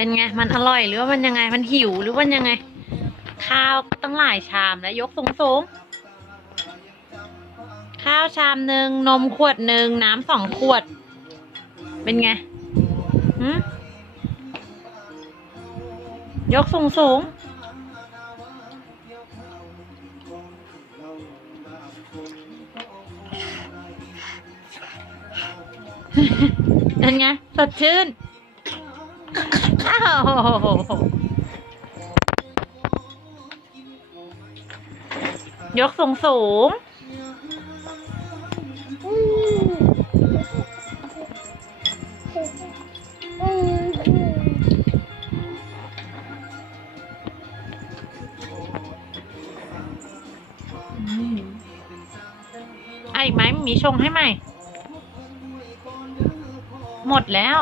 เป็นไง มันอร่อยหรือว่ามันยังไง มันหิวหรือว่ายังไง ข้าวตั้งหลายชามแล้วยกสูงสูงข้าวชามหนึ่งนมขวดหนึ่งน้ำสองขวด เป็นไงหืยกสูงสูงเป็นไง สดชื่น อ้าวกสูงสูงไอ้ไหมมีชงให้ไหมหมดแล้ว